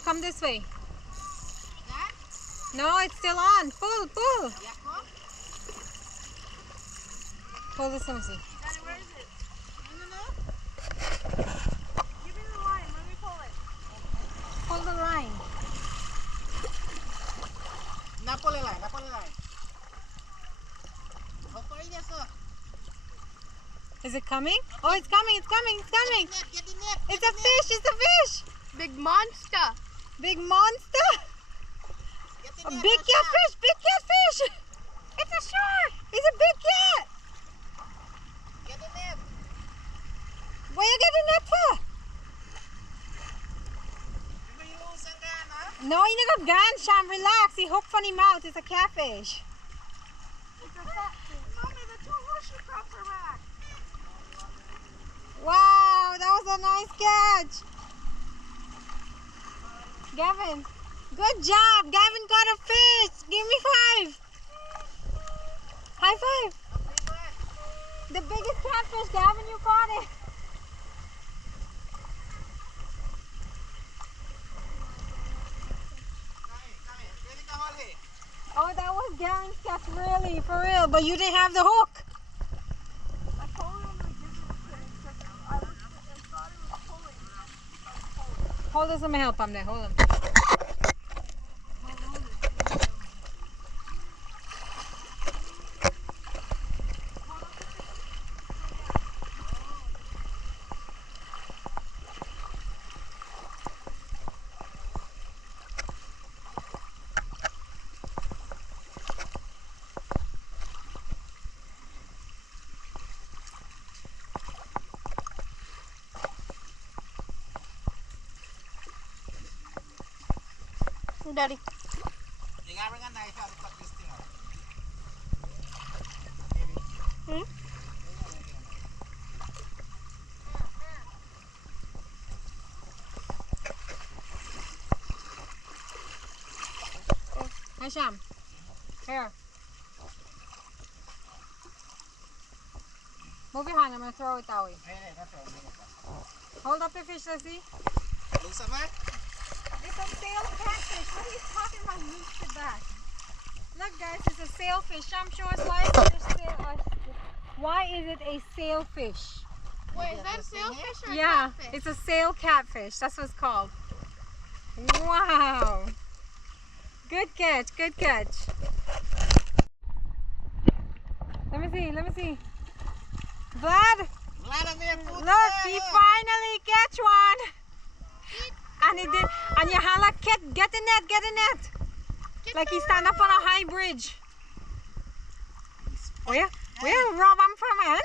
Gavin, come this way. No, it's still on. Pull, pull. Pull this, let me see. Daddy, where is it? No. Give me the line. Let me pull it. Pull the line. Napoli line. Is it coming? Oh, it's coming, it's coming, it's coming. Get the net. It's a fish, it's a fish. Big monster. Big monster. A big catfish, big catfish. It's a shark. It's a big cat. Get the net. Where you get the net for? No, you need to gun, Sham. Relax. He hooked funny mouth. It's a catfish. It's a catfish. Mommy, the two horseshoe crabs are back. Wow, that was a nice catch. Gavin, good job. Gavin got a fish. Give me 5. High five. The biggest catfish, Gavin, you caught it. Oh, that was Gavin's catch, really, for real. But you didn't have the hook. I told him to give it to him because I thought it was pulling. Hold this, let me help him there. Hold him. Daddy. Hmm? Hi, Sham. Here. Move your hand. I'm going to throw it that way. Hold up the fish, let's see. It's a sail catfish. What are you talking about? Move it back. Look, guys, it's a sailfish. Sham, show us why is it a sailfish? Wait, is that sailfish or Yeah, catfish? it's a sail catfish. That's what it's called. Wow. Good catch, good catch. Let me see, let me see. Vlad, look, he finally catch one. And he did, and you holla, get the net, get the net. Like he stand up on a high bridge. Where rob him from, man?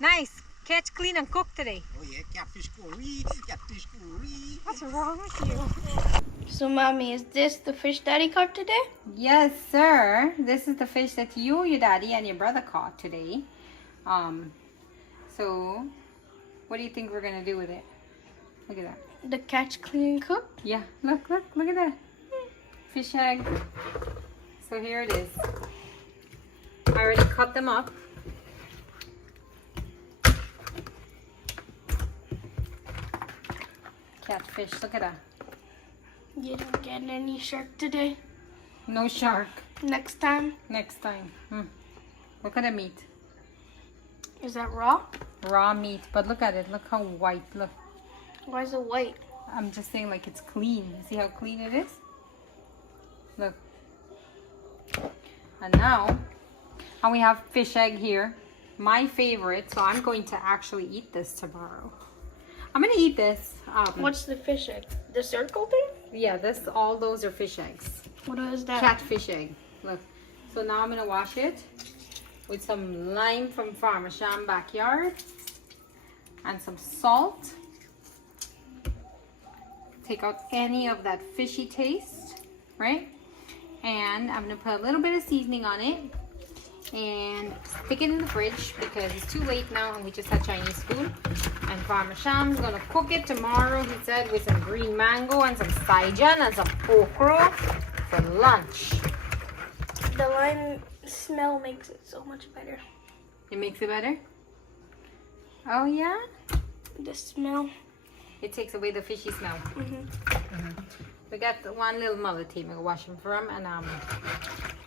Nice. Catch, clean, and cook today. Oh yeah, catfish curry, catfish curry. What's wrong with you? So, Mommy, is this the fish Daddy caught today? Yes, sir. This is the fish that you, your daddy, and your brother caught today. So, what do you think we're gonna do with it? Look at that. The catch, clean, and cook? Yeah, look at that. Fish egg. So here it is. I already cut them up. Catfish, look at that. You didn't get any shark today? No shark. Next time? Next time. Look at the meat. Is that raw? Raw meat, but look at it. Look how white. Look. Why is it white? I'm just saying, like, it's clean. See how clean it is? Look. And now, and we have fish egg here. My favorite, so I'm going to actually eat this tomorrow. I'm going to eat this. What's the fish egg? The circle thing? Yeah, all those are fish eggs. What is that? Catfish egg. Look. So now I'm going to wash it with some lime from Farmer Sham backyard and some salt. Take out any of that fishy taste, right? And I'm gonna put a little bit of seasoning on it and stick it in the fridge because it's too late now and we just had Chinese food. And Farmer Sham's gonna cook it tomorrow, he said, with some green mango and some saijan and some okra for lunch. The lime smell makes it so much better. It makes it better? Oh yeah? The smell. It takes away the fishy smell. We got one little mullet here. I'm gonna wash him from, and I'm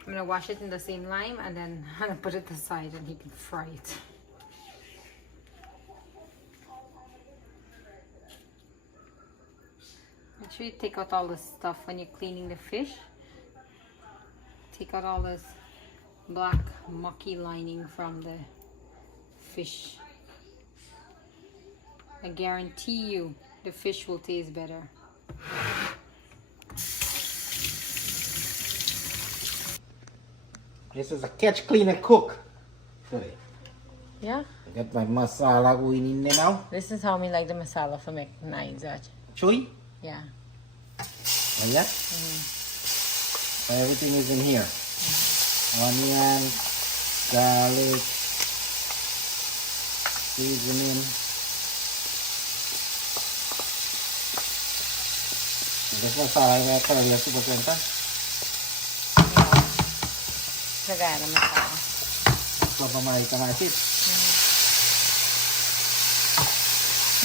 gonna wash it in the same lime, and then I'm gonna put it aside, and he can fry it. Make sure you take out all the stuff when you're cleaning the fish. Take out all this black mucky lining from the fish. I guarantee you the fish will taste better. This is a catch, clean, and cook. Sorry. Yeah? I got my masala going in there now. This is how me like the masala for make nines, actually. Chewy? Yeah. Like that? So everything is in here. Onion, garlic, seasoning. This masala ay karamihan super kwenta. Lagay na masala. So pamalay ka natin.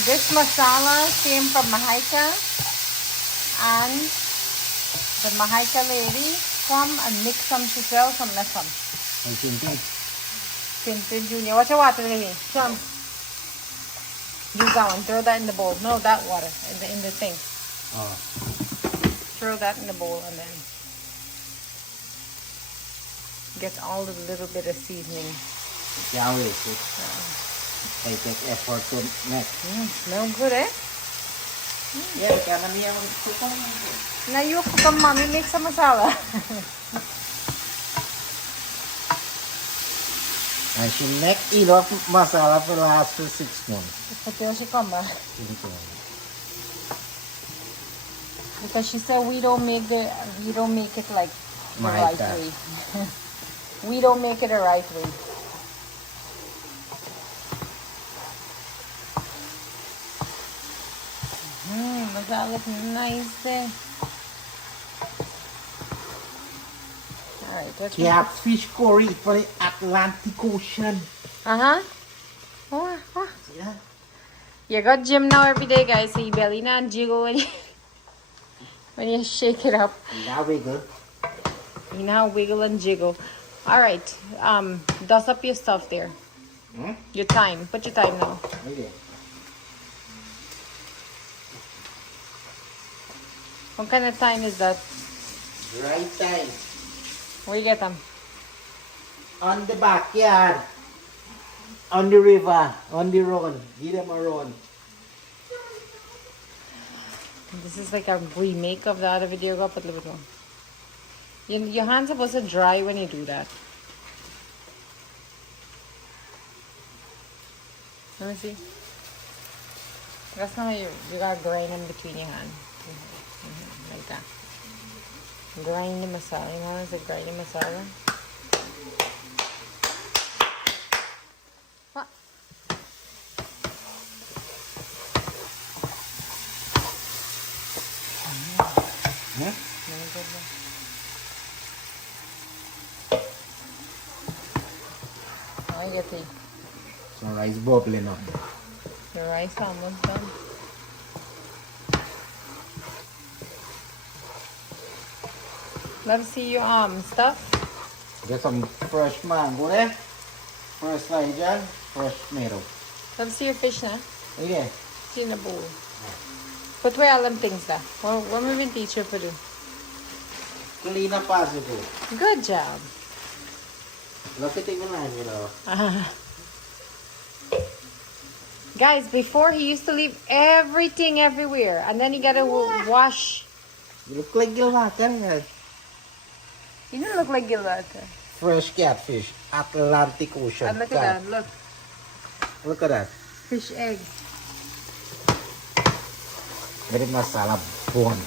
This masala came from Mahaika, and the Mahaika lady come and mix some herself from Lesson. Ay Tintin. Tintin Junior. What's your water, lady? Come. Use that one. Throw that in the bowl. No, that water in the thing. Oh. Throw that in the bowl and then get all the little bit of seasoning. Yeah, wait. I take effort to make. Smell good, eh? Yeah, karamihan mo ito. Now you cook, mommy, make some masala. And she make enough masala for last 6 months. Until she come back. Because she said we don't make it like the right way. We don't make it the right way. Does that look nice there? Alright, let's Catfish curry for the Atlantic Ocean. Uh-huh. Oh. See that? You got gym now every day, guys, so your belly not jiggle when you shake it up. Now wiggle. You know how wiggle and jiggle. Alright, dust up your stuff there. Your time. Put your time now. Okay. What kind of time is that? Right time. Where you get them? On the backyard. On the river. On the road. Give them a run. This is like a remake of the other video. Go put a little bit more. Your hands are supposed to dry when you do that. Let me see. That's not how you gotta grind them between your hands. Like that. Grind the masala. You know how to grind the masala? What? I get it. So rice bubbling up. The rice almost done. Let me see your stuff. Get some fresh mango there. Fresh slider. Fresh tomato. Let me see your fish now. Okay. See in the bowl. Put where all them things there. What am I teach you to do? Clean up as you go. Good job. Look at it, you know. Guys, before he used to leave everything everywhere, and then he gotta wash. You look like Gilwaka, guys. You don't look like Gilbert. Fresh catfish, Atlantic Ocean. And look at that, look. Look at that. Fish egg. Very masala bone.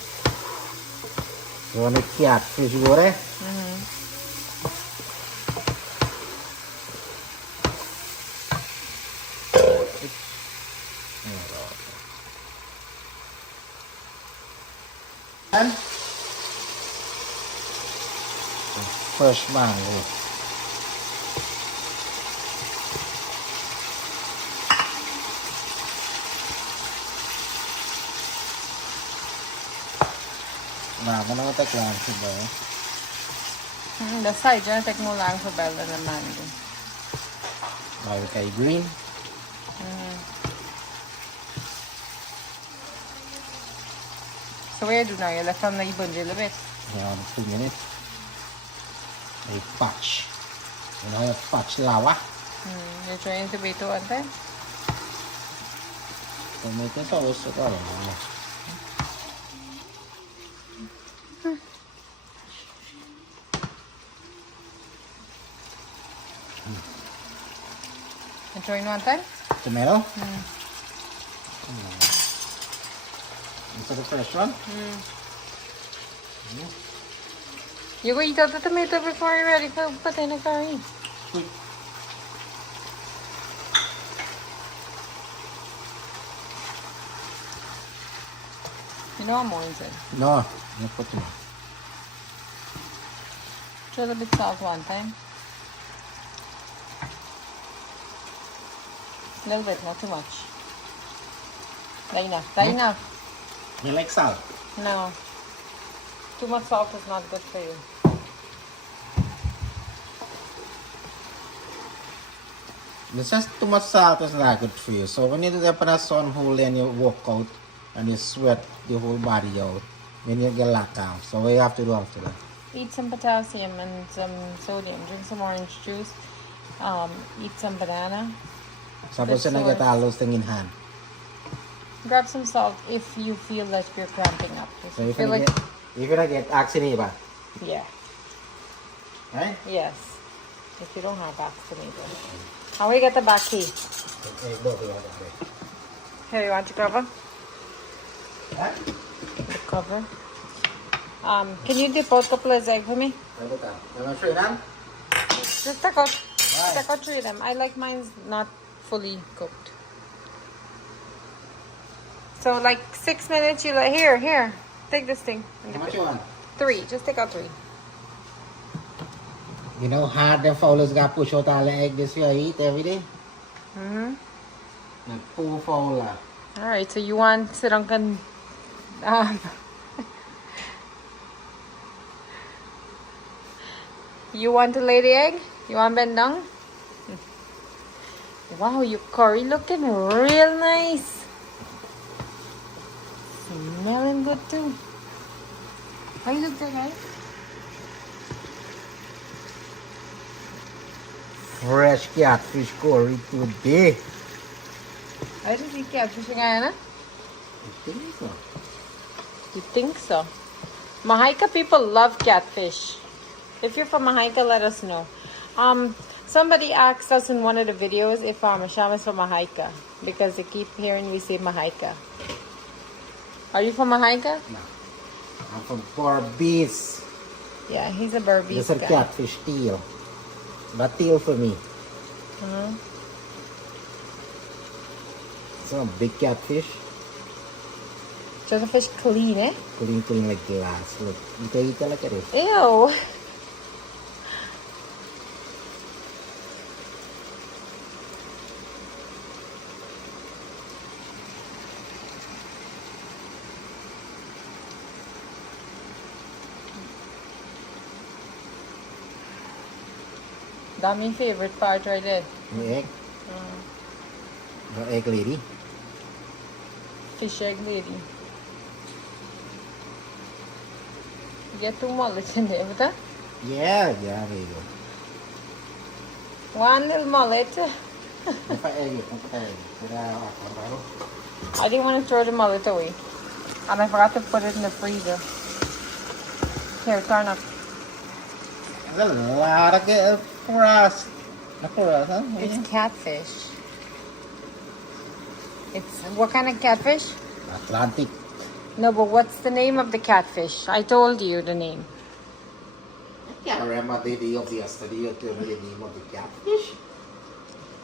So on the catfish go there. And fresh mango. Bago na take lang sa ba? The side dyan, take mo lang sa bella naman. Bago kay green. So what you do now? You left them na ibon a bit. Yeah, 2 minutes. A patch. You know, a patch lava. You're trying to be too ante? Tomato sauce ito. You're trying to ante? Tomato? Is it a fresh one? You go eat out the tomato before you're ready for put in a curry. Quick. You know I'm more inside. No, you put it. Try a little bit salt one time. A little bit, not too much. That enough. That enough. You like salt? No. Too much salt is not good for you. It's just too much salt is not good for you. So when you do that on a sun hole and you walk out and you sweat the whole body out, then you get locked out. So what you have to do after that? Eat some potassium and some sodium. Drink some orange juice. Eat some banana. Suppose you Good get source. all those things in hand. Grab some salt if you feel that you're cramping up. If So you if feel like, you're gonna get accident, yeah, right? yes. If you don't have vaccinated. How we get the back key? Here, you want to cover? Huh? The cover. Can you dip out a couple of eggs for me? Just take out 3 of them. I like mine's not fully cooked. So like 6 minutes, you like here, take this thing. How much you want? 3, just take out 3. You know hard the fowlers got push out all the egg this year eat every day? Like poor fowler. Alright, so you want Sirangkan you want to lay the egg? You want bend down? Wow, your curry looking real nice. Smelling good too. How you look there, guys? Fresh catfish curry today. I didn't see catfish again, huh? I think so. You think so? Mahaika people love catfish. If you're from Mahaika, let us know. Somebody asked us in one of the videos if Asham is from Mahaika because they keep hearing we say Mahaika. Are you from Mahaika? No. I'm from Barbies. Yeah, he's a Burmese This is guy. catfish teal. But teal for me. Some big catfish. So the fish clean, eh? Clean like glass. Look, ita like it. Ew. That's my favorite part right there. The egg. The egg lady. Fish egg lady. You get 2 mullets in there, but Yeah, there you go. one little mullet. If I egg it, I didn't want to throw the mullet away. And I forgot to put it in the freezer. Here, turn up. There's a lot of get for us. Not for us, huh? It's catfish. It's what kind of catfish? Atlantic. No, but what's the name of the catfish? I told you the name. I can't remember the day of yesterday or the name of the catfish.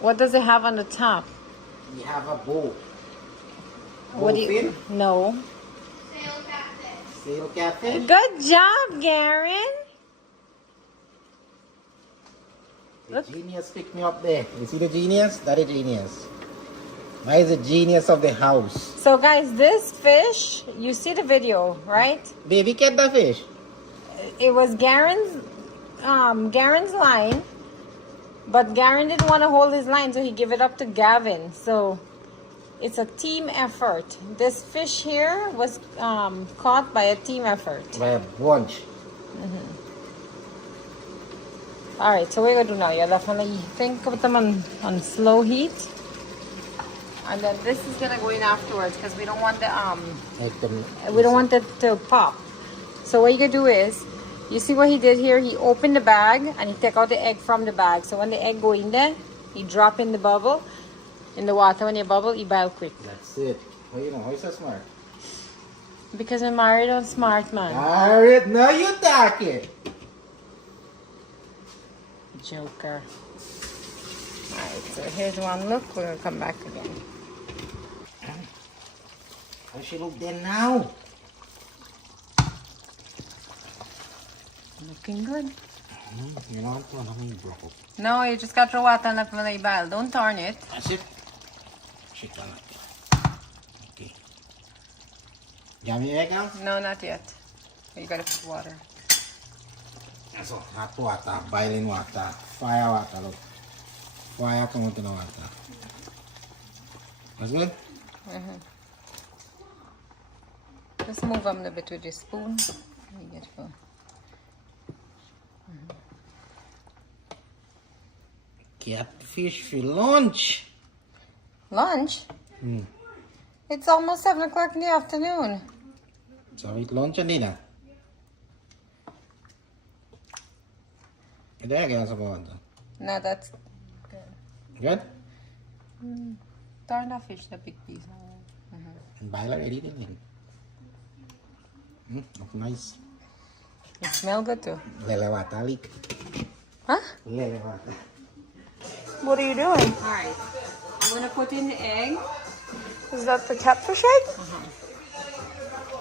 What does it have on the top? We have a bow. What do you? Bowfin? No. Sail catfish. Good job, Garen. The genius picked me up there. You see the genius? That is genius. Why is the genius of the house? So guys, this fish, you see the video, right? Baby, get the fish. It was Garen's line, but Garen didn't want to hold his line, so he gave it up to Gavin. So it's a team effort. This fish here was caught by a team effort. By a bunch. All right, so what we're gonna do now, you definitely think of them on slow heat, and then this is gonna go in afterwards because we don't want the it to pop. So what you gonna do is, you see what he did here? He opened the bag and he take out the egg from the bag. So when the egg go in there, he drop in the bubble, in the water. When you bubble, he boil quick. That's it. How you know? How you so smart? Because I'm married on smart man. Alright, now you talking. Joker. Alright, so here's one look. We're gonna come back again. How she look there now? Looking good. You know what? I'm going to broke up. No, you just got to throw water on the boil. Don't turn it. That's it. Shake on it. Okay. You have your egg now? No, not yet. You gotta put water. That's all. Hot water, boiling water, fire water. Look. Fire come out in the water. That's good? Just move them a little bit with your spoon. Let me get full. Catfish for lunch. Lunch? It's almost 7 o'clock in the afternoon. So eat lunch and dinner. Is there again some water? No, that's Good? turn that fish, the big piece. And boil already then. Look nice. It smells good too. Lele water leak. Huh? Lele water. What are you doing? Alright. I'm gonna put in the egg. Is that the catfish egg?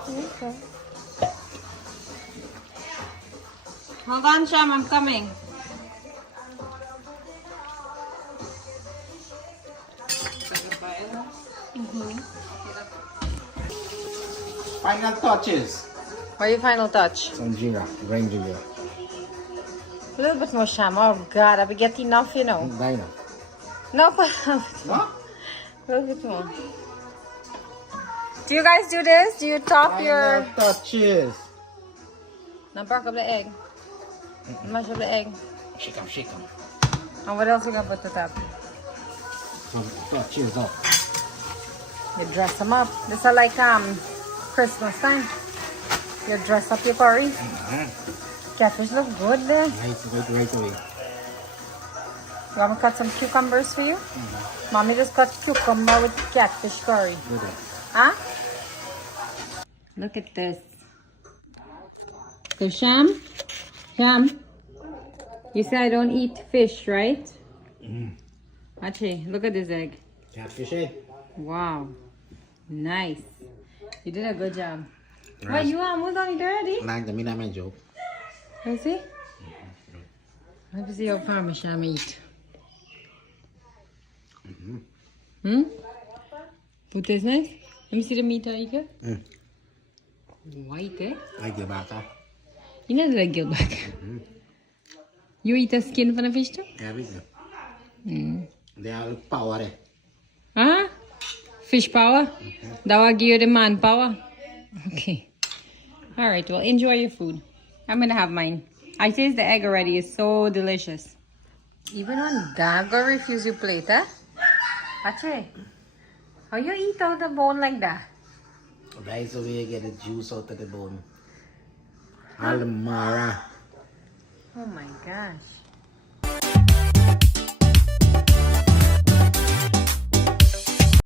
Okay. Hold on, Sham, I'm coming. Final touches. What are your final touch? Some ginger, grain ginger. A little bit more, Sham. Oh God, I'll be getting enough, you know. Dino. No, What? a little bit more. Do you guys do this? Do you top your... Final touches. Now bark up the egg. Mash up the egg. Shake 'em, shake 'em. And what else you gonna put the top? Some touches up. You dress them up. This is like Christmas time. You dress up your curry. Catfish look good there. Nice, right away. You want me to cut some cucumbers for you? Mommy just cut cucumber with catfish curry. Good. Huh? Look at this. So Sham, you say I don't eat fish, right? Actually, look at this egg. Catfish egg. Wow. Nice. You did a good job. Right. What, you almost done it already? Like the minute joke. Let me see. Let me see how far Sham eat. Put this nice. Let me see the meat I eat. White, eh? Like the back. You know the gillback. You eat the skin from the fish too? Everything. They are power. Huh? Fish power? That will give you the man power? Okay. Alright, well enjoy your food. I'm gonna have mine. I taste the egg already. It's so delicious. Even when Dad go refuse your plate, eh? Ache, how you eat out the bone like that? That is the way you get the juice out of the bone. All the mara. Oh my gosh.